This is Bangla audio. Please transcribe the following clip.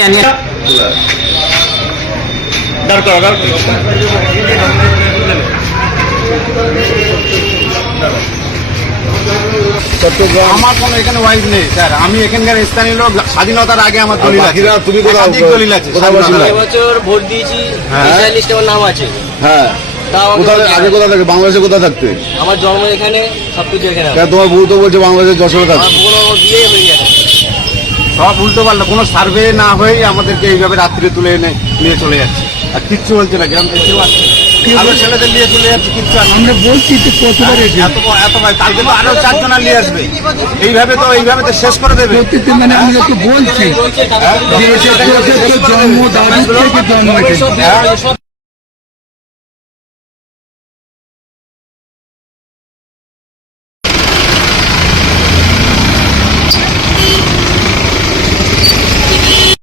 নিয়ে নিয়ে দাঁড় করো, দাঁড় করো। আমার কোনো এখানে ওয়াইফ নেই স্যার, আমি এখানকার স্থানীয় লোক। স্বাধীনতার আগে আমার দলিল আছে, তুমি একাধিক দলিল আছে। এবছর ভোট দিয়েছি, লিস্টে আমার নাম আছে। হ্যাঁ, আগে কোথা থাকে? বাংলাদেশে কোথা থাকতে? আমার জন্ম এখানে, সবকিছু এখানে। তোমার বউ তো বলছে বাংলাদেশের যশোরে থাকতে। আমার বোন বিয়ে হয়ে গেছে। সব উল্টো পাল্টা, কোনো সার্ভে না হয়ে আমাদেরকে এইভাবে রাত্রে তুলে এনে নিয়ে চলে যাচ্ছে। আর কিচ্ছু বলছে না, গ্রাম থেকে কেউ আসছে না। ভালো ছেলেদের নিয়ে চলে যাচ্ছে, কিচ্ছু আসছে না। আমরা বলছি তো কতবার এত ভাই, কালকে তো আরো 4 জন নিয়ে আসবে। এইভাবে তো শেষ করে দেবে। প্রত্যেকটা মানে আমরা তো বলছি যে এটা জন্ম দাবি থেকে জন্ম